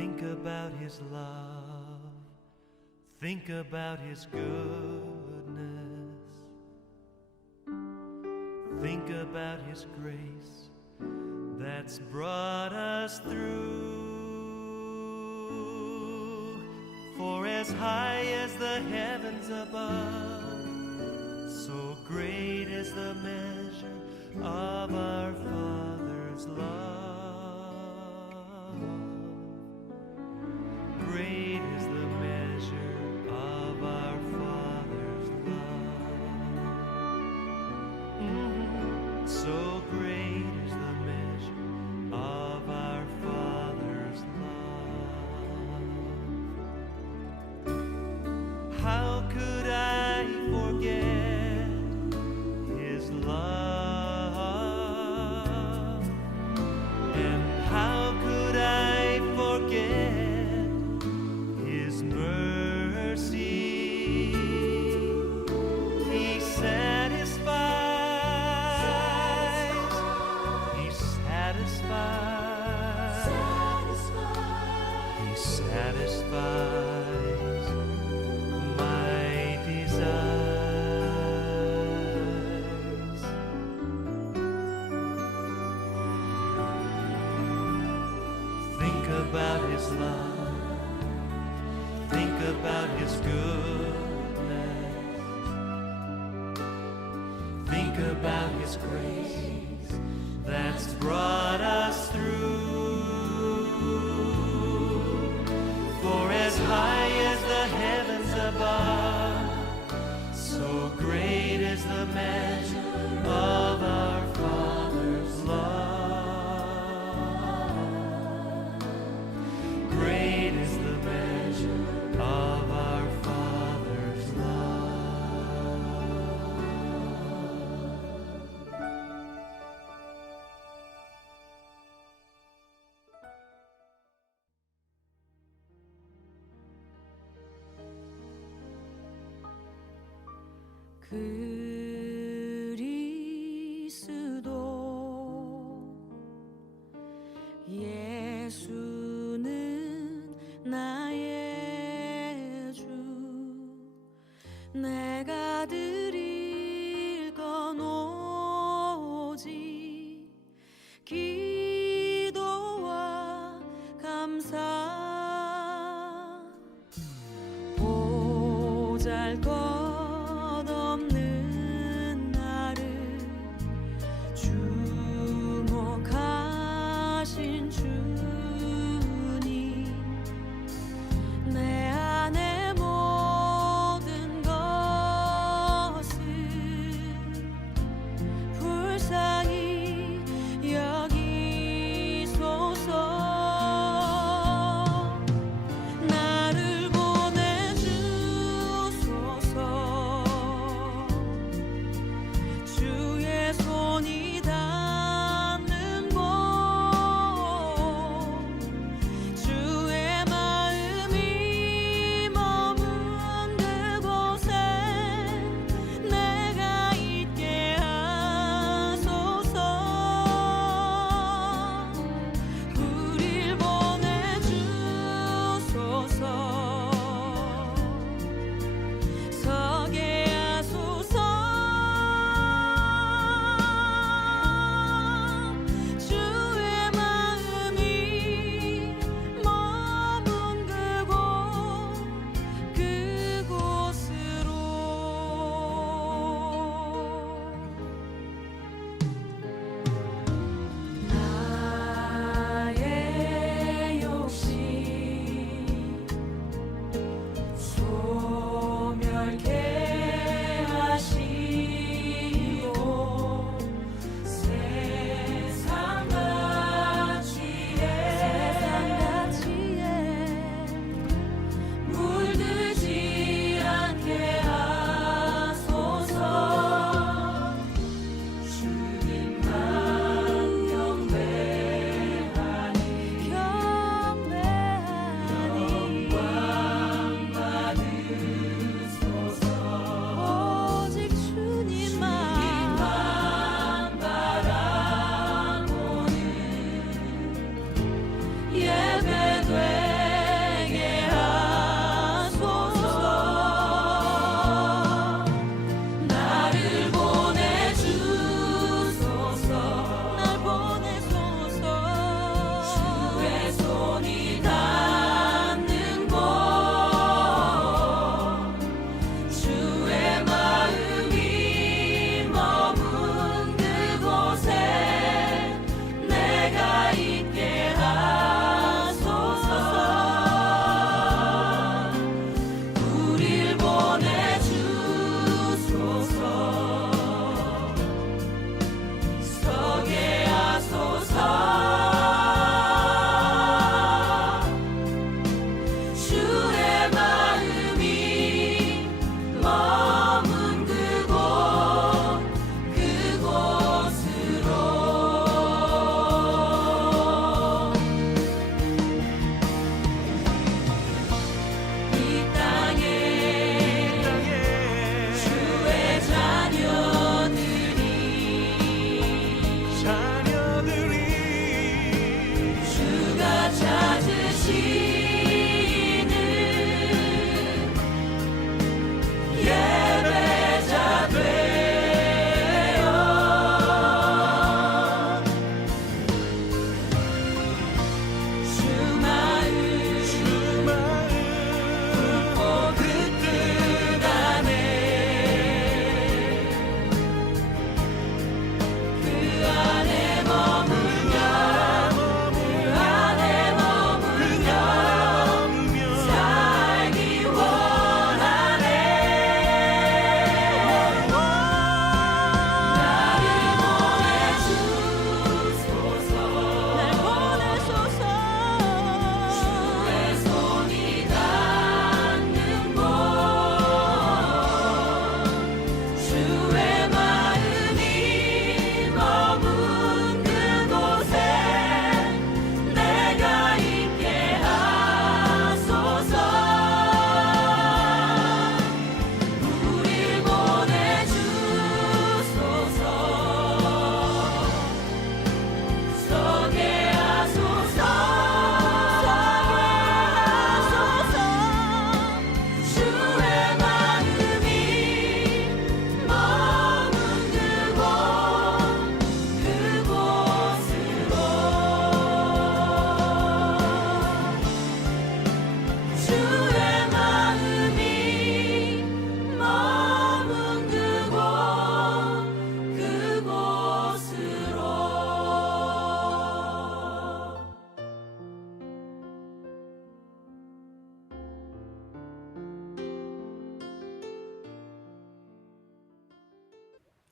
Think about His love, think about His goodness, think about His grace that's brought us through. For as high as the heavens above, so great is the measure of our Father's love. Great is the measure of our Father's love. So great is the measure of our Father's love. How could I forget His love? And how could I forget His mercy? He satisfies, He satisfies, He satisfies my desires. Think about His love, think about His goodness, think about His grace that's brought us through. For as high as the heavens above, so great is the measure of our Father's love. Great is the measure of our Father's love. 그리스도 예수는 나의 주, 내가 드릴 건 오직 기도와 감사. 보잘것없는 나를 주목하신 주님,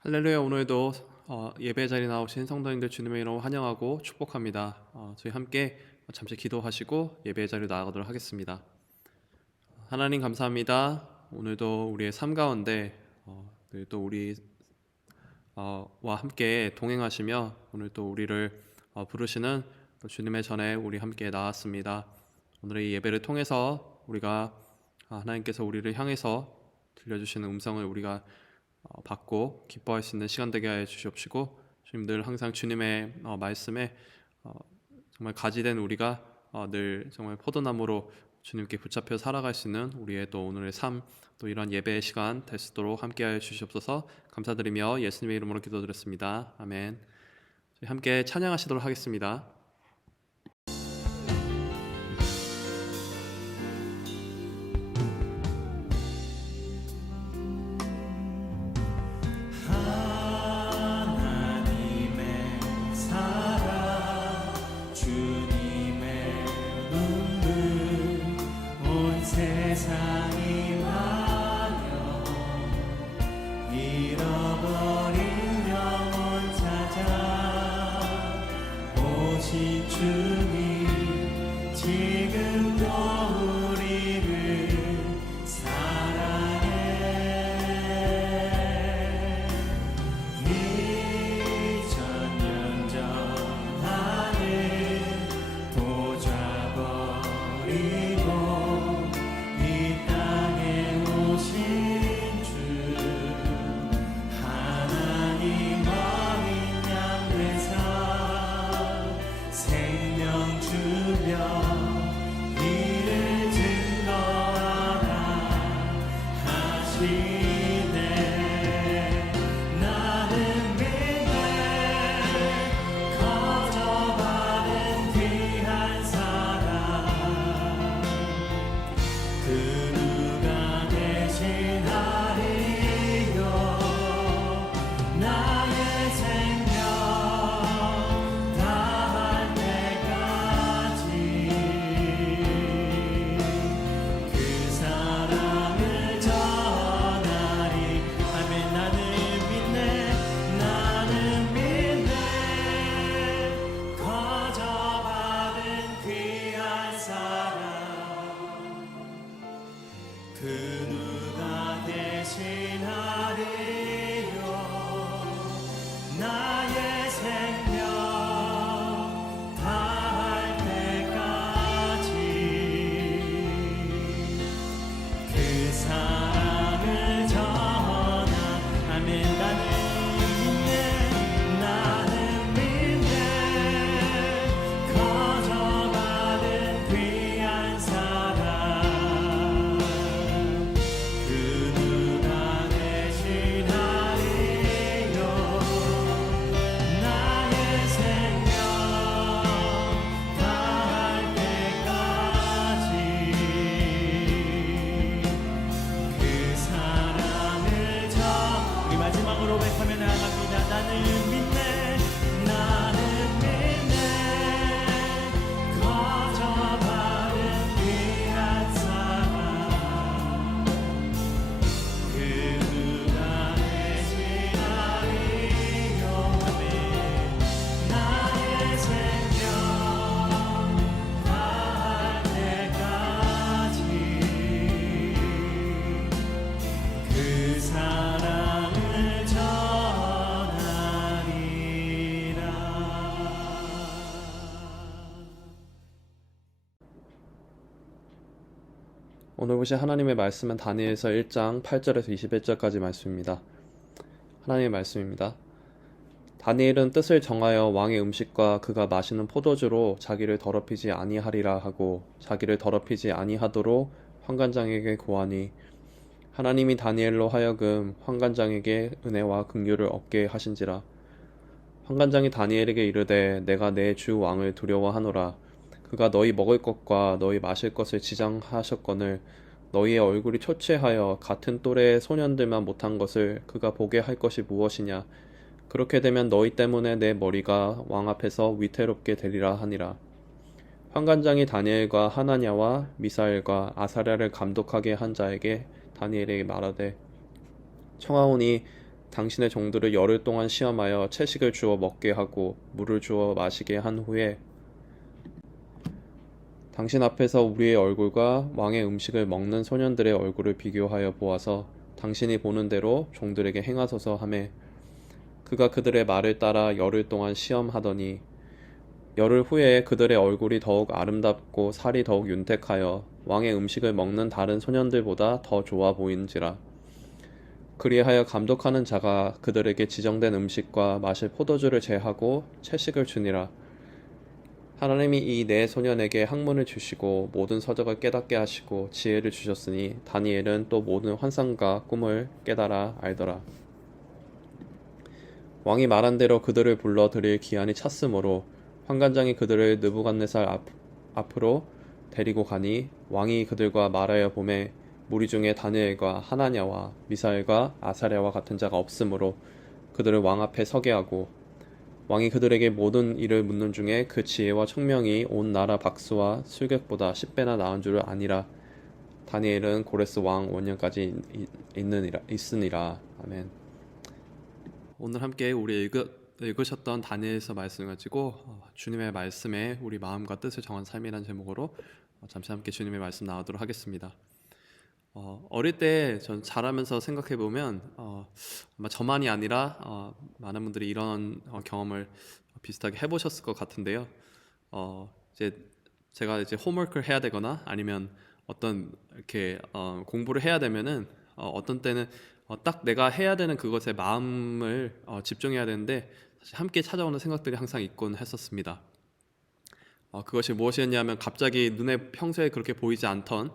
할렐루야. 오늘도 예배 자리에 나오신 성도님들 주님의 이름으로 환영하고 축복합니다. 저희 함께 잠시 기도하시고 예배 자리로 나아가도록 하겠습니다. 하나님 감사합니다. 오늘도 우리의 삶 가운데 또 우리 와 함께 동행하시며 오늘 또 우리를 부르시는 또 주님의 전에 우리 함께 나왔습니다. 오늘의 이 예배를 통해서 우리가 하나님께서 우리를 향해서 들려주시는 음성을 우리가 받고 기뻐할 수 있는 시간 되게 하여 주시옵시고, 주님들 항상 주님의 말씀에 정말 가지된 우리가 늘 정말 포도나무로 주님께 붙잡혀 살아갈 수 있는 우리의 또 오늘의 삶, 또 이런 예배의 시간 될 수 있도록 함께 하여 주시옵소서. 감사드리며 예수님의 이름으로 기도드렸습니다. 아멘. 저희 함께 찬양하시도록 하겠습니다. 세상이 마녀 잃어버린 영혼 찾아 오신 주님 지금도 우리를 사랑해. 이천 년 전 하늘 도좌버리고 오늘 보실 하나님의 말씀은 다니엘서 1장 8절에서 21절까지 말씀입니다. 하나님의 말씀입니다. 다니엘은 뜻을 정하여 왕의 음식과 그가 마시는 포도주로 자기를 더럽히지 아니하리라 하고 자기를 더럽히지 아니하도록 환관장에게 고하니, 하나님이 다니엘로 하여금 환관장에게 은혜와 긍휼을 얻게 하신지라. 환관장이 다니엘에게 이르되 내가 내 주 왕을 두려워하노라. 그가 너희 먹을 것과 너희 마실 것을 지장하셨거늘 너희의 얼굴이 초췌하여 같은 또래의 소년들만 못한 것을 그가 보게 할 것이 무엇이냐. 그렇게 되면 너희 때문에 내 머리가 왕 앞에서 위태롭게 되리라 하니라. 환관장이 다니엘과 하나냐와 미사엘과 아사랴를 감독하게 한 자에게 다니엘에게 말하되 청하오니 당신의 종들을 열흘 동안 시험하여 채식을 주어 먹게 하고 물을 주어 마시게 한 후에 당신 앞에서 우리의 얼굴과 왕의 음식을 먹는 소년들의 얼굴을 비교하여 보아서 당신이 보는 대로 종들에게 행하소서 하매 그가 그들의 말을 따라 열흘 동안 시험하더니 열흘 후에 그들의 얼굴이 더욱 아름답고 살이 더욱 윤택하여 왕의 음식을 먹는 다른 소년들보다 더 좋아 보인지라. 그리하여 감독하는 자가 그들에게 지정된 음식과 마실 포도주를 제하고 채식을 주니라. 하나님이 이 네 소년에게 학문을 주시고 모든 서적을 깨닫게 하시고 지혜를 주셨으니 다니엘은 또 모든 환상과 꿈을 깨달아 알더라. 왕이 말한 대로 그들을 불러 드릴 기한이 찼으므로 환관장이 그들을 느부갓네살 앞으로 데리고 가니 왕이 그들과 말하여 보매 무리 중에 다니엘과 하나냐와 미사엘과 아사랴와 같은 자가 없으므로 그들을 왕 앞에 서게 하고 왕이 그들에게 모든 일을 묻는 중에 그 지혜와 청명이 온 나라 박수와 술객보다 10배나 나은 줄을 아니라. 다니엘은 고레스 왕 원년까지 있으니라. 아멘. 오늘 함께 우리 읽으셨던 다니엘서 말씀을 가지고 주님의 말씀에 우리 마음과 뜻을 정한 삶이라는 제목으로 잠시 함께 주님의 말씀 나오도록 하겠습니다. 어릴 때 전 자라면서 생각해 보면 아마 저만이 아니라 많은 분들이 이런 경험을 비슷하게 해보셨을 것 같은데요. 이제 제가 이제 홈워크를 해야 되거나 아니면 어떤 이렇게 공부를 해야 되면은 어떤 때는 딱 내가 해야 되는 그것에 마음을 집중해야 되는데 사실 함께 찾아오는 생각들이 항상 있곤 했었습니다. 그것이 무엇이었냐면 갑자기 눈에 평소에 그렇게 보이지 않던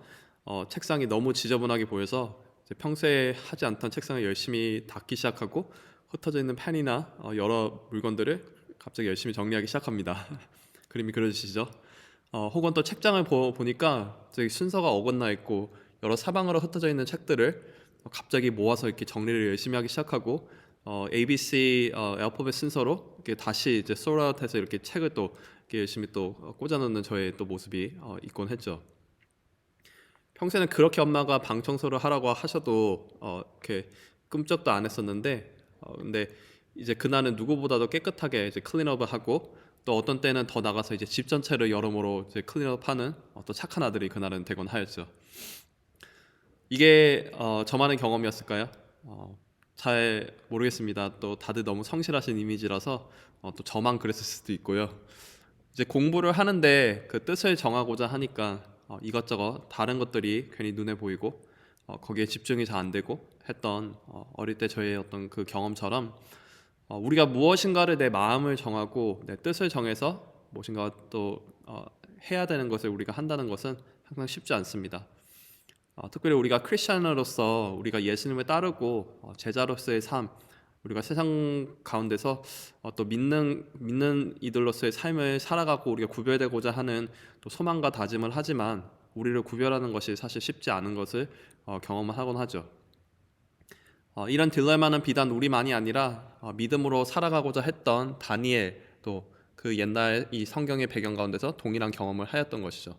책상이 너무 지저분하게 보여서 평소에 하지 않던 책상을 열심히 닦기 시작하고 흩어져 있는 펜이나 여러 물건들을 갑자기 열심히 정리하기 시작합니다. 그림이 그려지시죠? 혹은 또 책장을 보니까 순서가 어긋나 있고 여러 사방으로 흩어져 있는 책들을 갑자기 모아서 이렇게 정리를 열심히 하기 시작하고 ABC 알파벳 순서로 이렇게 다시 이제 솔아웃해서 이렇게 책을 또 이렇게 열심히 또 꽂아놓는 저의 또 모습이 있곤 했죠. 평소에는 그렇게 엄마가 방 청소를 하라고 하셔도 이렇게 끔찍도 안 했었는데 근데 이제 그날은 누구보다도 깨끗하게 이제 클린업을 하고 또 어떤 때는 더 나가서 이제 집 전체를 여러모로 이제 클린업하는 또 착한 아들이 그날은 되곤 하였죠. 이게 저만의 경험이었을까요? 잘 모르겠습니다. 또 다들 너무 성실하신 이미지라서 또 저만 그랬을 수도 있고요. 이제 공부를 하는데 그 뜻을 정하고자 하니까 이것저것 다른 것들이 괜히 눈에 보이고 거기에 집중이 잘 안 되고 했던 어릴 때 저의 어떤 그 경험처럼 우리가 무엇인가를 내 마음을 정하고 내 뜻을 정해서 무엇인가 또 해야 되는 것을 우리가 한다는 것은 항상 쉽지 않습니다. 특별히 우리가 크리스천으로서 우리가 예수님을 따르고 제자로서의 삶, 우리가 세상 가운데서 또 믿는 이들로서의 삶을 살아가고 우리가 구별되고자 하는 또 소망과 다짐을 하지만 우리를 구별하는 것이 사실 쉽지 않은 것을 경험하곤 하죠. 이런 딜레마는 비단 우리만이 아니라 믿음으로 살아가고자 했던 다니엘 또 그 옛날 이 성경의 배경 가운데서 동일한 경험을 하였던 것이죠.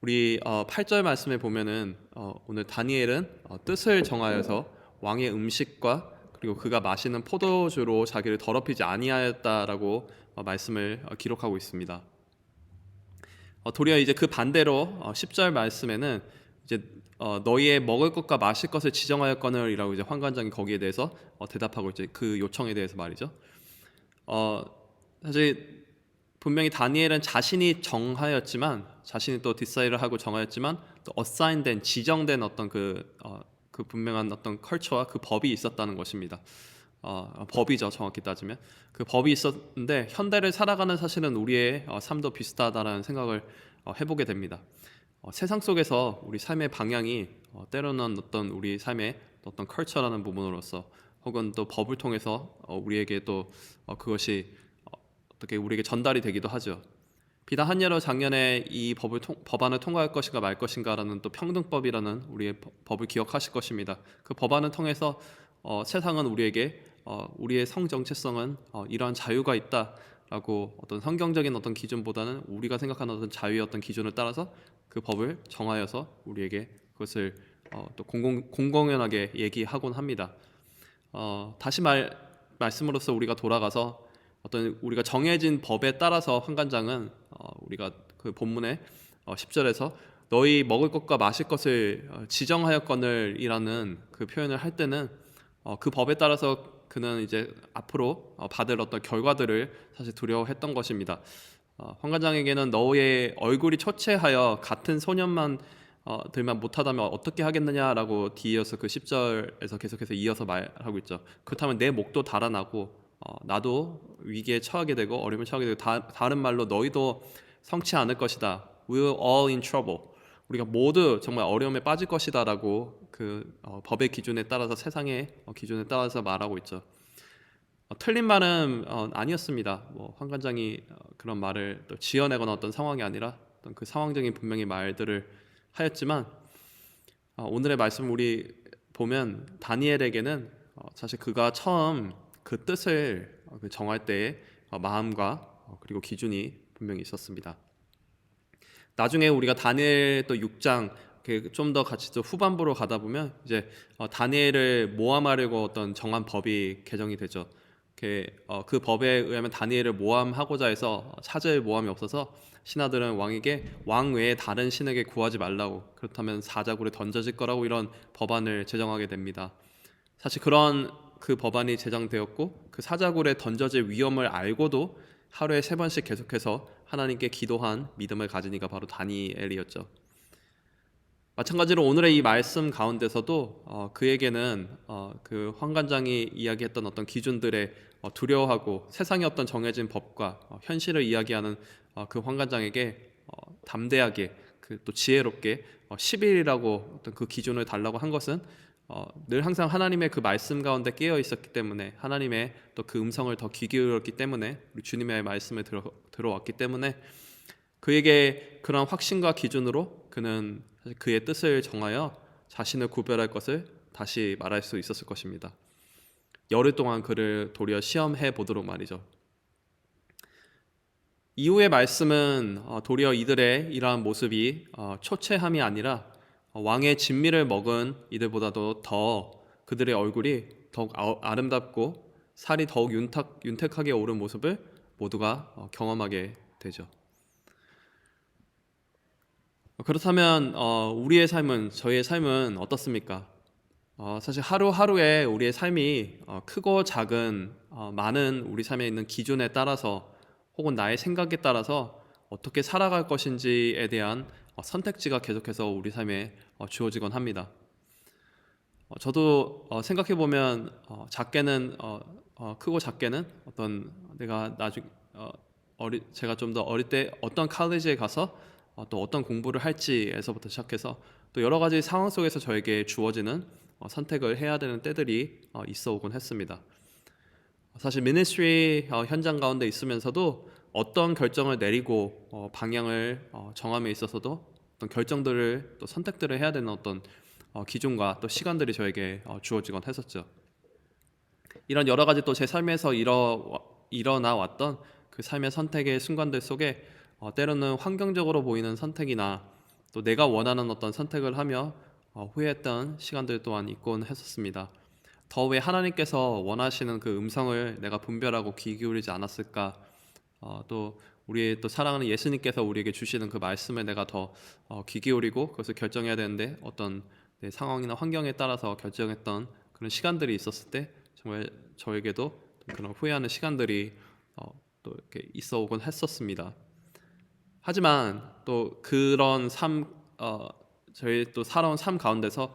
우리 8절 말씀에 보면은 오늘 다니엘은 뜻을 정하여서 왕의 음식과 그리고 그가 마시는 포도주로 자기를 더럽히지 아니하였다라고 말씀을 기록하고 있습니다. 도리어 이제 그 반대로 10절 말씀에는 이제 너희의 먹을 것과 마실 것을 지정하였거늘이라고 이제 환관장이 거기에 대해서 대답하고 이제 그 요청에 대해서 말이죠. 사실 분명히 다니엘은 자신이 정하였지만 자신이 또 디사이드를 하고 정하였지만 또 어사인된 지정된 어떤 그 분명한 어떤 컬처와 그 법이 있었다는 것입니다. 법이죠, 정확히 따지면 그 법이 있었는데 현대를 살아가는 사실은 우리의 삶도 비슷하다라는 생각을 해보게 됩니다. 세상 속에서 우리 삶의 방향이 때로는 어떤 우리 삶의 어떤 컬처라는 부분으로서 혹은 또 법을 통해서 우리에게 또 그것이 어떻게 우리에게 전달이 되기도 하죠. 비단 한여로 작년에 이 법안을 통과할 것인가 말 것인가라는 또 평등법이라는 우리의 법을 기억하실 것입니다. 그 법안을 통해서 세상은 우리에게 우리의 성 정체성은 이러한 자유가 있다라고 어떤 성경적인 어떤 기준보다는 우리가 생각하는 어떤 자유의 어떤 기준을 따라서 그 법을 정하여서 우리에게 그것을 또 공공연하게 얘기하곤 합니다. 다시 말씀으로써 우리가 돌아가서 어떤 우리가 정해진 법에 따라서 환관장은 우리가 그 본문의 10절에서 너희 먹을 것과 마실 것을 지정하였거늘이라는 그 표현을 할 때는 그 법에 따라서 그는 이제 앞으로 받을 어떤 결과들을 사실 두려워했던 것입니다. 환관장에게는 너의 얼굴이 초췌하여 같은 소년만 들만 못하다면 어떻게 하겠느냐라고 뒤이어서 그 10절에서 계속해서 이어서 말하고 있죠. 그렇다면 내 목도 달아나고 나도 위기에 처하게 되고 어려움에 처하게 되고 다른 말로 너희도 성치 않을 것이다. We're all in trouble. 우리가 모두 정말 어려움에 빠질 것이다라고 그 법의 기준에 따라서 세상의 기준에 따라서 말하고 있죠. 틀린 말은 아니었습니다. 뭐 환관장이 그런 말을 또 지어내거나 어떤 상황이 아니라 어떤 그 상황적인 분명히 말들을 하였지만 오늘의 말씀 우리 보면 다니엘에게는 사실 그가 처음 그 뜻을 정할 때의 마음과 그리고 기준이 분명히 있었습니다. 나중에 우리가 다니엘 또 6장 좀 더 같이 또 후반부로 가다 보면 이제 다니엘을 모함하려고 어떤 정한 법이 개정이 되죠. 그 법에 의하면 다니엘을 모함하고자 해서 찾을 모함이 없어서 신하들은 왕에게 왕 외에 다른 신에게 구하지 말라고, 그렇다면 사자굴에 던져질 거라고 이런 법안을 제정하게 됩니다. 사실 그런 그 법안이 제정되었고 그 사자굴에 던져질 위험을 알고도 하루에 3번씩 계속해서 하나님께 기도한 믿음을 가진 이가 바로 다니엘이었죠. 마찬가지로 오늘의 이 말씀 가운데서도 그에게는 그 환관장이 이야기했던 어떤 기준들에 두려워하고 세상의 어떤 정해진 법과 현실을 이야기하는 그 환관장에게 담대하게 또 지혜롭게 10일이라고 어떤 그 기준을 달라고 한 것은 늘 항상 하나님의 그 말씀 가운데 깨어 있었기 때문에, 하나님의 또 그 음성을 더 귀 기울였기 때문에, 우리 주님의 말씀을 들어왔기 때문에 그에게 그런 확신과 기준으로 그는 사실 그의 뜻을 정하여 자신을 구별할 것을 다시 말할 수 있었을 것입니다. 열흘 동안 그를 도리어 시험해 보도록 말이죠. 이후의 말씀은 도리어 이들의 이러한 모습이 초췌함이 아니라 왕의 진미를 먹은 이들보다도 더 그들의 얼굴이 더욱 아름답고 살이 더욱 윤택하게 오른 모습을 모두가 경험하게 되죠. 그렇다면 우리의 삶은, 저희의 삶은 어떻습니까? 사실 하루하루에 우리의 삶이 크고 작은 많은 우리 삶에 있는 기준에 따라서 혹은 나의 생각에 따라서 어떻게 살아갈 것인지에 대한 선택지가 계속해서 우리 삶에 주어지곤 합니다. 저도 생각해 보면 작게는 크고 작게는 어떤 내가 나중에 제가 좀 더 어릴 때 어떤 칼리지에 가서 또 어떤 공부를 할지에서부터 시작해서 또 여러 가지 상황 속에서 저에게 주어지는 선택을 해야 되는 때들이 있어 오곤 했습니다. 사실 미니스트리 현장 가운데 있으면서도 어떤 결정을 내리고 방향을 정함에 있어서도 어떤 결정들을 또 선택들을 해야 되는 어떤 기준과 또 시간들이 저에게 주어지곤 했었죠. 이런 여러 가지 또 제 삶에서 일어나 왔던 그 삶의 선택의 순간들 속에 때로는 환경적으로 보이는 선택이나 또 내가 원하는 어떤 선택을 하며 후회했던 시간들 또한 있곤 했었습니다. 더 왜 하나님께서 원하시는 그 음성을 내가 분별하고 귀 기울이지 않았을까? 또 우리의 또 사랑하는 예수님께서 우리에게 주시는 그 말씀을 내가 더 귀 기울이고 그것을 결정해야 되는데 어떤 내 상황이나 환경에 따라서 결정했던 그런 시간들이 있었을 때 정말 저에게도 그런 후회하는 시간들이 또 이렇게 있어 오곤 했었습니다. 하지만 또 그런 저희 또 살아온 삶 가운데서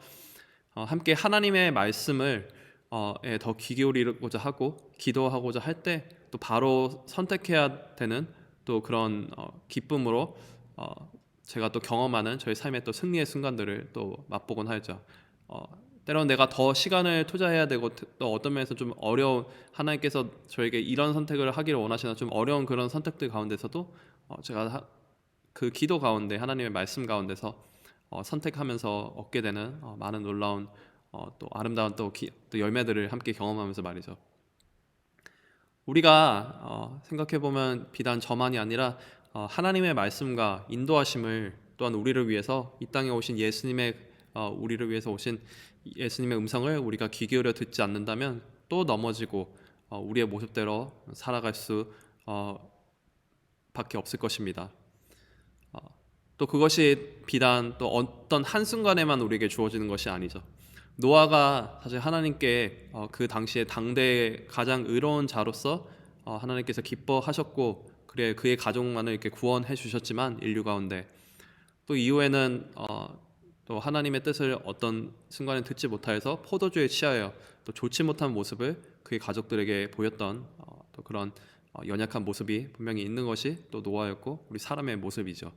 함께 하나님의 말씀을 더 귀 기울이고자 하고 기도하고자 할 때 또 바로 선택해야 되는 또 그런 기쁨으로 제가 또 경험하는 저희 삶의 또 승리의 순간들을 또 맛보곤 하죠. 때로는 내가 더 시간을 투자해야 되고 또 어떤 면에서 좀 어려운, 하나님께서 저에게 이런 선택을 하기를 원하시는 좀 어려운 그런 선택들 가운데서도 제가 그 기도 가운데 하나님의 말씀 가운데서 선택하면서 얻게 되는 많은 놀라운 또 아름다운 또 열매들을 함께 경험하면서 말이죠. 우리가 생각해 보면 비단 저만이 아니라 하나님의 말씀과 인도하심을 또한 우리를 위해서 이 땅에 오신 예수님의 우리를 위해서 오신 예수님의 음성을 우리가 귀 기울여 듣지 않는다면 또 넘어지고 우리의 모습대로 살아갈 수 밖에 없을 것입니다. 또 그것이 비단 또 어떤 한순간에만 우리에게 주어지는 것이 아니죠. 노아가 사실 하나님께 그 당시에 당대의 가장 의로운 자로서 하나님께서 기뻐하셨고 그래 그의 가족만을 이렇게 구원해 주셨지만 인류 가운데 또 이후에는 또 하나님의 뜻을 어떤 순간에 듣지 못하여서 포도주에 취하여 또 좋지 못한 모습을 그의 가족들에게 보였던 또 그런 연약한 모습이 분명히 있는 것이 또 노아였고 우리 사람의 모습이죠.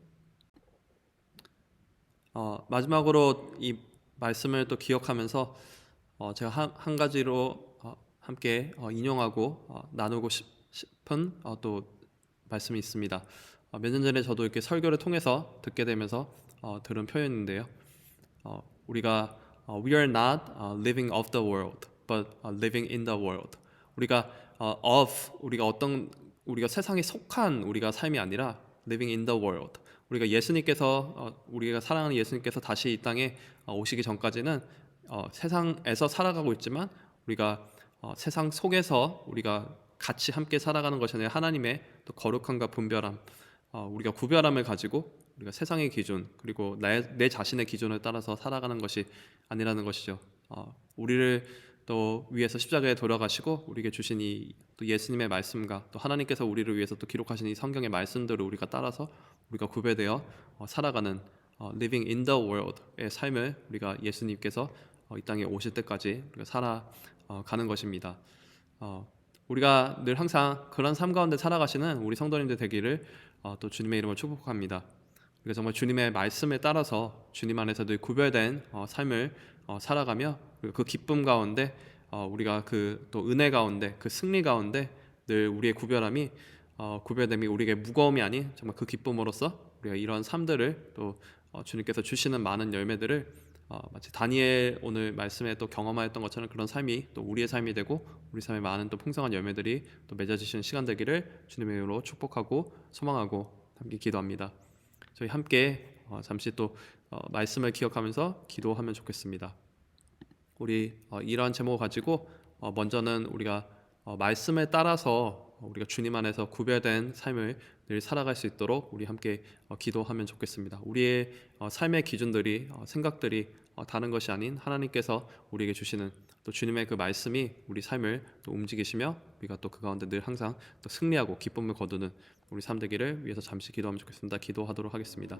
마지막으로 이 말씀을 또 기억하면서 제가 한 가지로 함께 인용하고 나누고 싶은 또 말씀이 있습니다. 몇 년 전에 저도 이렇게 설교를 통해서 듣게 되면서 들은 표현인데요. 우리가 we are not living of the world, but living in the world. 우리가 우리가 세상에 속한 우리가 삶이 아니라 living in the world. 우리가 우리가 사랑하는 예수님께서 다시 이 땅에 오시기 전까지는 세상에서 살아가고 있지만 우리가 세상 속에서 우리가 같이 함께 살아가는 것이 아니라 하나님의 또 거룩함과 분별함, 우리가 구별함을 가지고 우리가 세상의 기준 그리고 내 자신의 기준을 따라서 살아가는 것이 아니라는 것이죠. 우리를 또 위해서 십자가에 돌아가시고 우리에게 주신 이 또 예수님의 말씀과 또 하나님께서 우리를 위해서 또 기록하신 이 성경의 말씀들을 우리가 따라서 우리가 구별되어 살아가는 living in the world의 삶을 우리가 예수님께서 이 땅에 오실 때까지 우리가 살아가는 것입니다. 우리가 늘 항상 그런 삶 가운데 살아가시는 우리 성도님들 되기를 또 주님의 이름으로 축복합니다. 우리가 정말 주님의 말씀에 따라서 주님 안에서 늘 구별된 삶을 살아가며 그 기쁨 가운데 우리가 그 또 은혜 가운데 그 승리 가운데 늘 우리의 구별됨이 우리에게 무거움이 아닌 정말 그 기쁨으로써 우리가 이런 삶들을 또 주님께서 주시는 많은 열매들을 마치 다니엘 오늘 말씀에 또 경험하였던 것처럼 그런 삶이 또 우리의 삶이 되고 우리 삶에 많은 또 풍성한 열매들이 또 맺어지시는 시간 되기를 주님의 이름으로 축복하고 소망하고 함께 기도합니다. 저희 함께 잠시 또 말씀을 기억하면서 기도하면 좋겠습니다. 우리 이러한 제목을 가지고 먼저는 우리가 말씀에 따라서 우리가 주님 안에서 구별된 삶을 늘 살아갈 수 있도록 우리 함께 기도하면 좋겠습니다. 우리의 삶의 기준들이 생각들이 다른 것이 아닌 하나님께서 우리에게 주시는 또 주님의 그 말씀이 우리 삶을 또 움직이시며 우리가 또 그 가운데 늘 항상 또 승리하고 기쁨을 거두는 우리 삶 되기를 위해서 잠시 기도하면 좋겠습니다. 기도하도록 하겠습니다.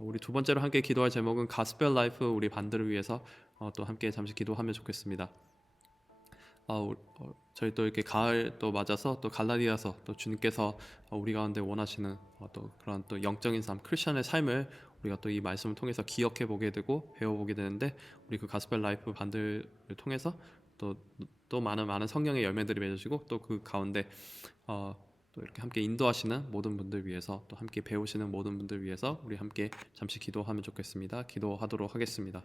우리 두 번째로 함께 기도할 제목은 가스펠 라이프 우리 반들을 위해서 또 함께 잠시 기도하면 좋겠습니다. 저희 또 이렇게 가을 또 맞아서 또 갈라디아서 또 주님께서 우리 가운데 원하시는 또 그런 또 영적인 삶, 크리스천의 삶을 우리가 또 이 말씀을 통해서 기억해 보게 되고 배워보게 되는데 우리 그 가스펠 라이프 반들을 통해서 또 많은 성령의 열매들이 맺어지고 또 그 가운데 또 이렇게 함께 인도하시는 모든 분들 위해서 또 함께 배우시는 모든 분들 위해서 우리 함께 잠시 기도하면 좋겠습니다. 기도하도록 하겠습니다.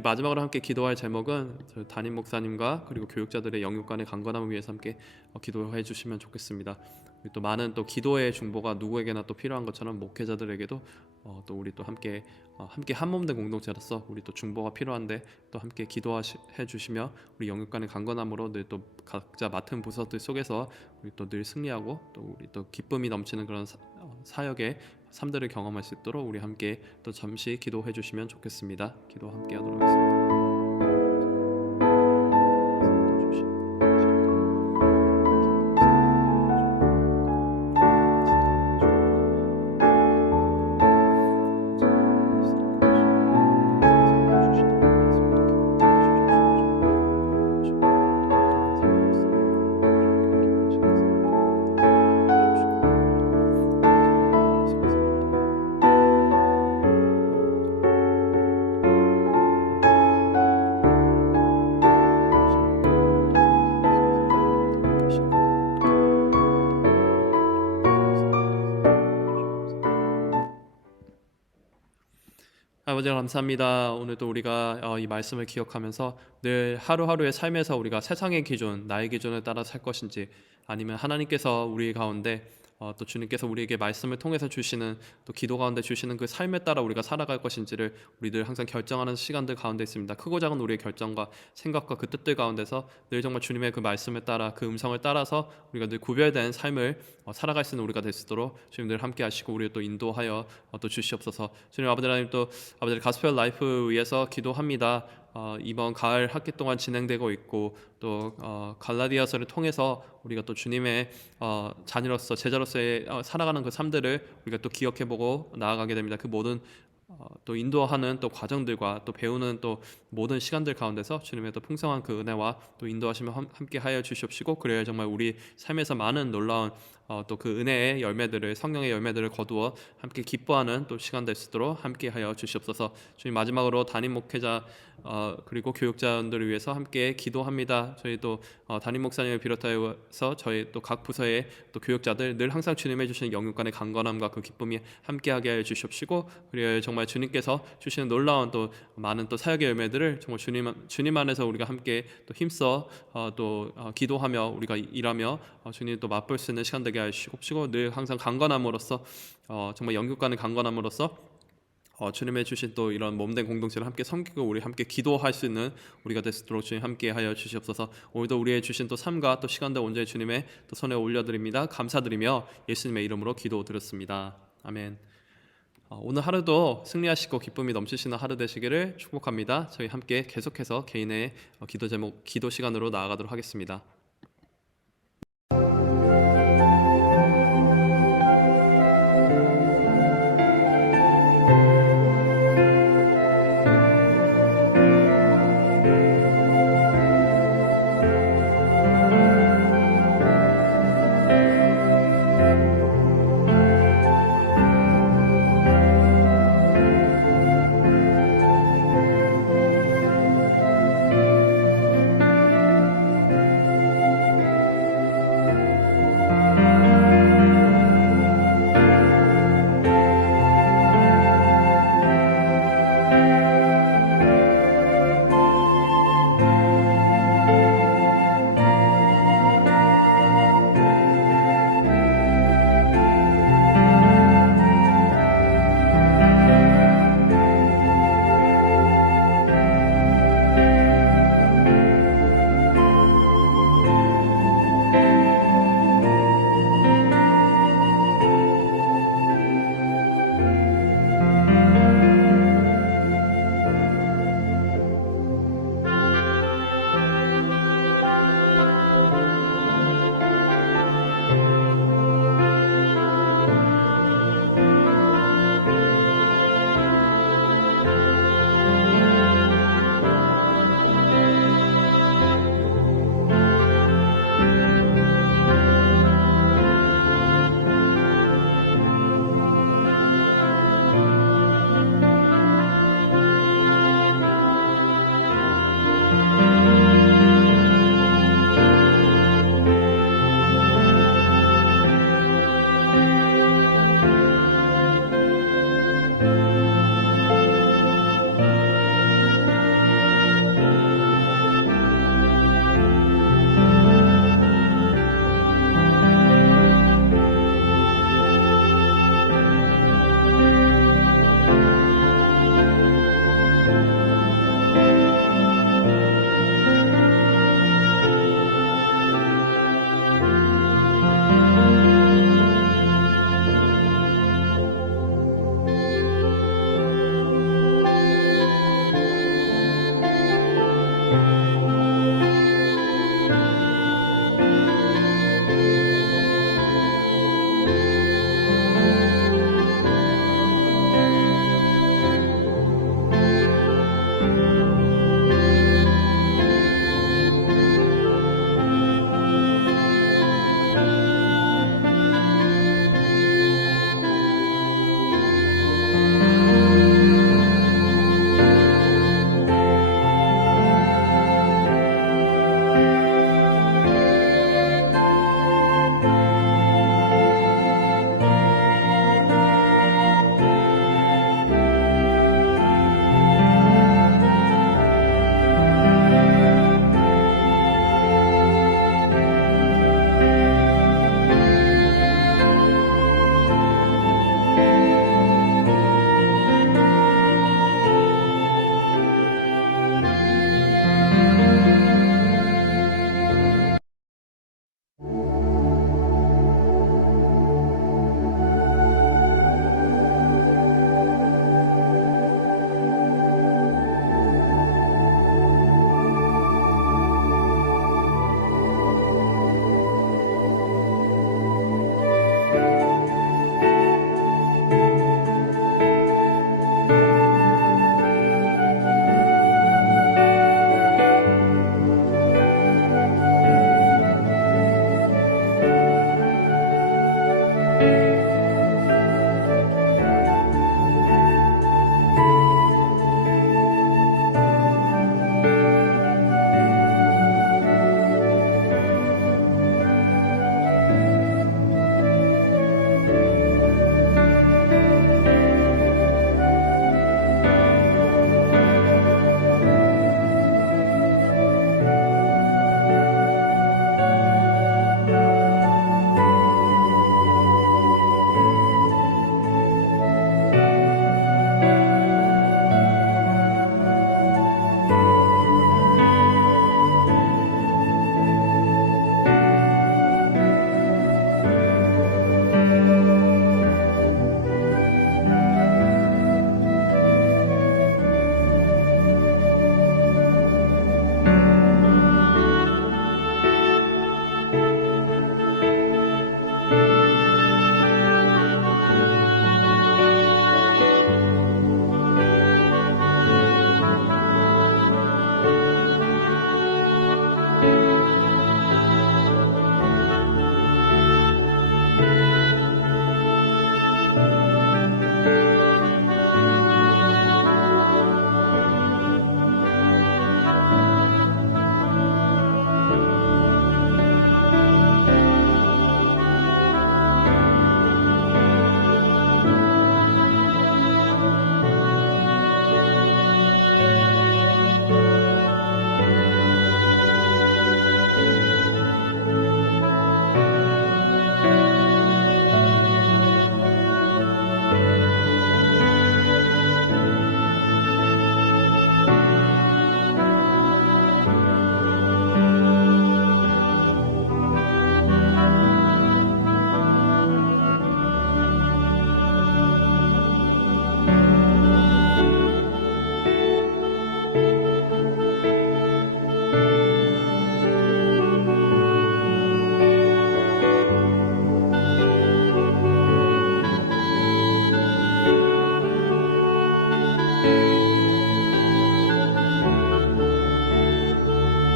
우리 마지막으로 함께 기도할 제목은 저 담임 목사님과 그리고 교육자들의 영육간의 강건함을 위해서 함께 기도해 주시면 좋겠습니다. 우리 또 많은 또 기도의 중보가 누구에게나 또 필요한 것처럼 목회자들에게도 또 우리 또 함께 한 몸된 공동체로서 우리 또 중보가 필요한데 또 함께 기도해 주시며 우리 영육간의 강건함으로 늘 또 각자 맡은 부서들 속에서 우리 또 늘 승리하고 또 우리 또 기쁨이 넘치는 그런 사역의 삶들을 경험할 수 있도록 우리 함께 또 잠시 기도해 주시면 좋겠습니다. 기도 함께 하도록 하겠습니다. 아버지 감사합니다. 오늘도 우리가 이 말씀을 기억하면서 늘 하루하루의 삶에서 우리가 세상의 기준, 나의 기준을 따라 살 것인지 아니면 하나님께서 우리 가운데 또 주님께서 우리에게 말씀을 통해서 주시는 또 기도 가운데 주시는 그 삶에 따라 우리가 살아갈 것인지를 우리들 항상 결정하는 시간들 가운데 있습니다. 크고 작은 우리의 결정과 생각과 그 뜻들 가운데서 늘 정말 주님의 그 말씀을 따라 그 음성을 따라서 우리가 늘 구별된 삶을 살아갈 수 있는 우리가 될 수 있도록 주님 늘 함께 하시고 우리를 또 인도하여 또 주시옵소서. 주님 아버지 하나님 또 아버지 가스펠 라이프 위해서 기도합니다. 이번 가을 학기 동안 진행되고 있고 또 갈라디아서를 통해서 우리가 또 주님의 자녀로서 제자로서의 살아가는 그 삶들을 우리가 또 기억해보고 나아가게 됩니다. 그 모든 또 인도하는 또 과정들과 또 배우는 또 모든 시간들 가운데서 주님의 또 풍성한 그 은혜와 또 인도하시며 함께 하여 주시옵시고 그래야 정말 우리 삶에서 많은 놀라운 또 그 은혜의 열매들을 성령의 열매들을 거두어 함께 기뻐하는 또 시간 될 수 있도록 함께 하여 주시옵소서. 주님 마지막으로 담임 목회자 그리고 교육자들을 위해서 함께 기도합니다. 저희 또 담임 목사님을 비롯하여서 저희 또 각 부서의 또 교육자들 늘 항상 주님의 주시는 영육간의 강건함과 그 기쁨이 함께하게 하여 주시옵시고 그리하여 정말 주님께서 주시는 놀라운 또 많은 또 사역의 열매들을 정말 주님 안에서 우리가 함께 또 힘써 또 기도하며 우리가 일하며 주님 또 맛볼 수 있는 시간 되게 하시옵시고 늘 항상 강건함으로써 정말 영육간의 강건함으로써 주님의 주신 또 이런 몸된 공동체를 함께 섬기고 우리 함께 기도할 수 있는 우리가 될 수 있도록 주님 함께 하여 주시옵소서. 오늘도 우리의 주신 또 삶과 또 시간들 온전히 주님의 또 손에 올려드립니다. 감사드리며 예수님의 이름으로 기도드렸습니다. 아멘. 오늘 하루도 승리하시고 기쁨이 넘치시는 하루 되시기를 축복합니다. 저희 함께 계속해서 개인의 기도 제목, 기도 시간으로 나아가도록 하겠습니다.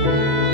아멘.